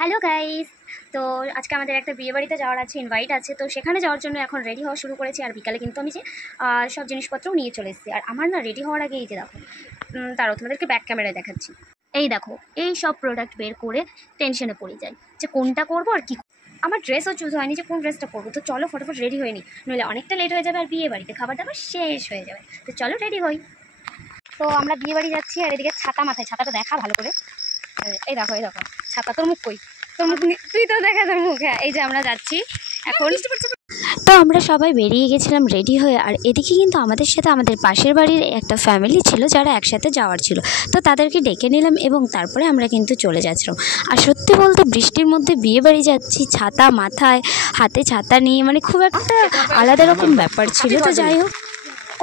Hello guys. তো আজকে আমাদের একটা বিয়ে বাড়িতে যাওয়ার আছে, ইনভাইট আছে। তো সেখানে যাওয়ার জন্য এখন রেডি হওয়া শুরু করেছি। আর বিকালে কিন্তু আমি যে সব জিনিসপত্রও নিয়ে চলে এসেছি। আর আমার না রেডি হওয়ার আগে এই যে দেখো, তারও তোমাদেরকে ব্যাক ক্যামেরায় দেখাচ্ছি। এই দেখো, এই সব প্রোডাক্ট বের করে টেনশনে পড়ে যাই যে কোনটা করবো আর কি। আমার ড্রেসও চুজ হয়নি যে কোন ড্রেসটা করবো। তো চলো ফটোফট রেডি হয়ে নিই, নইলে অনেকটা লেট হয়ে যাবে আর বিয়ে বাড়িতে খাবার দাবার শেষ হয়ে যাবে। তো চলো রেডি হই। তো আমরা বিয়ে বাড়ি যাচ্ছি আর এদিকে ছাতা মাথায়, ছাতাটা দেখা ভালো করে। এই দেখো ছাতা। তোর মুখ কই? তোর মুখ তুই তো দেখা তোর মুখ। হ্যাঁ, এই যে আমরা যাচ্ছি এখন। তো আমরা সবাই বেরিয়ে গেছিলাম রেডি হয়ে। আর এদিকে কিন্তু আমাদের সাথে আমাদের পাশের বাড়ির একটা ফ্যামিলি ছিল যারা একসাথে যাওয়ার ছিল। তো তাদেরকে ডেকে নিলাম এবং তারপরে আমরা কিন্তু চলে যাচ্ছিলাম। আর সত্যি বলতে বৃষ্টির মধ্যে বিয়ে বাড়ি যাচ্ছি, ছাতা মাথায়, হাতে ছাতা নিয়ে, মানে খুব একটা আলাদা রকম ব্যাপার ছিল। তো যাই হোক,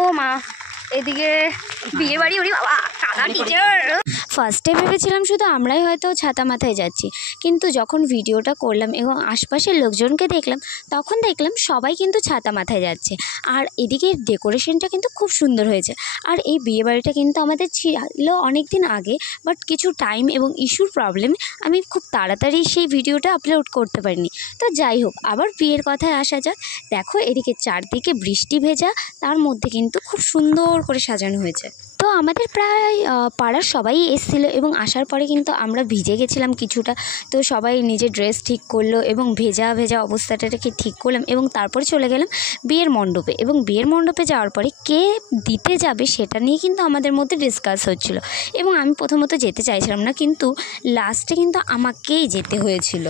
ও মা, এদিকে বিয়ে বাড়ি, ওরে বাবা কাদা টিচার। ফার্স্টে ভেবেছিলাম শুধু আমরাই হয়তো ছাতা মাথায় যাচ্ছি, কিন্তু যখন ভিডিওটা করলাম এবং আশপাশের লোকজনকে দেখলাম, তখন দেখলাম সবাই কিন্তু ছাতা মাথায় যাচ্ছে। আর এদিকে ডেকোরেশনটা কিন্তু খুব সুন্দর হয়েছে। আর এই বিয়েবাড়িটা কিন্তু আমাদের ছিল অনেক দিন আগে, বাট কিছু টাইম এবং ইস্যুর প্রবলেমে আমি খুব তাড়াতাড়ি সেই ভিডিওটা আপলোড করতে পারিনি। তো যাই হোক, আবার বিয়ের কথায় আসা যাক। দেখো এদিকে চারদিকে বৃষ্টি ভেজা, তার মধ্যে কিন্তু খুব সুন্দর করে সাজানো হয়েছে। তো আমাদের প্রায় পাড়ার সবাই এসেছিলো এবং আসার পরে কিন্তু আমরা ভিজে গেছিলাম কিছুটা। তো সবাই নিজের ড্রেস ঠিক করলো এবং ভেজা ভেজা অবস্থাটাকে ঠিক করলাম এবং তারপরে চলে গেলাম বিয়ের মণ্ডপে। এবং বিয়ের মণ্ডপে যাওয়ার পরে কে দিতে যাবে সেটা নিয়ে কিন্তু আমাদের মধ্যে ডিসকাস হচ্ছিলো। এবং আমি প্রথমত যেতে চাইছিলাম না, কিন্তু লাস্টে কিন্তু আমাকেই যেতে হয়েছিল।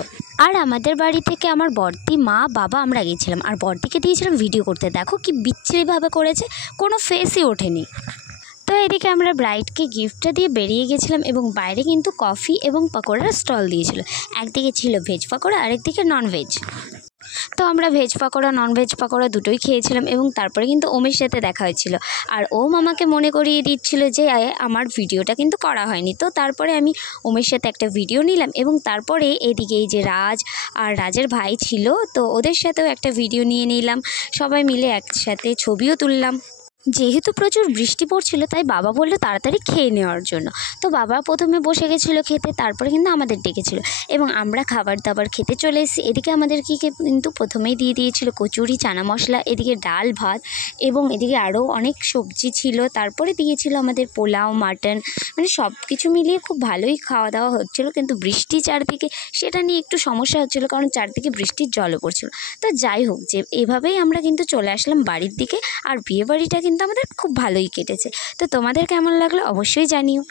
আর আমাদের বাড়ি থেকে আমার বড়দি, মা, বাবা আমরা গিয়েছিলাম। আর বড়দিকে দিয়েছিলাম ভিডিও করতে। দেখো কি বিচ্ছিরিভাবে করেছে, কোনো ফেসই ওঠেনি। তো এদিকে আমরা ব্রাইডকে গিফটটা দিয়ে বেরিয়ে গেছিলাম এবং বাইরে কিন্তু কফি এবং পকোড়ার স্টল দিয়েছিল। একদিকে ছিল ভেজ পকোড়া, আরেকদিকে ননভেজ। তো আমরা ভেজ পকোড়া ননভেজ পকোড়া দুটোই খেয়েছিলাম এবং তারপরে কিন্তু ওমের সাথে দেখা হয়েছিল। আর ওম আমাকে মনে করিয়ে দিচ্ছিল যে আমার ভিডিওটা কিন্তু করা হয়নি। তো তারপরে আমি ওমের সাথে একটা ভিডিও নিলাম এবং তারপরে এদিকে এই যে রাজ আর রাজের ভাই ছিল, তো ওদের সাথেও একটা ভিডিও নিয়ে নিলাম। সবাই মিলে একসাথে ছবিও তুললাম। যেহেতু প্রচুর বৃষ্টি পড়ছিল, তাই বাবা বললো তাড়াতাড়ি খেয়ে নেওয়ার জন্য। তো বাবা প্রথমে বসে গেছিলো খেতে, তারপরে কিন্তু আমাদের ডেকেছিল এবং আমরা খাবার দাবার খেতে চলে এসেছি। এদিকে আমাদেরকে কিন্তু প্রথমেই দিয়ে দিয়েছিল কচুরি, চানা মশলা, এদিকে ডাল ভাত এবং এদিকে আরও অনেক সবজি ছিল। তারপরে দিয়েছিল আমাদের পোলাও, মাটন, মানে সব কিছু মিলিয়ে খুব ভালোই খাওয়া দাওয়া হচ্ছিলো। কিন্তু বৃষ্টি চারদিকে, সেটা নিয়ে একটু সমস্যা হচ্ছিলো, কারণ চারদিকে বৃষ্টির জলও পড়ছিল। তো যাই হোক, যে এভাবেই আমরা কিন্তু চলে আসলাম বাড়ির দিকে। আর বিয়ে বাড়িটা কিন্তু আমাদের খুব ভালোই কেটেছে। তো তোমাদের কেমন লাগলো অবশ্যই জানিও।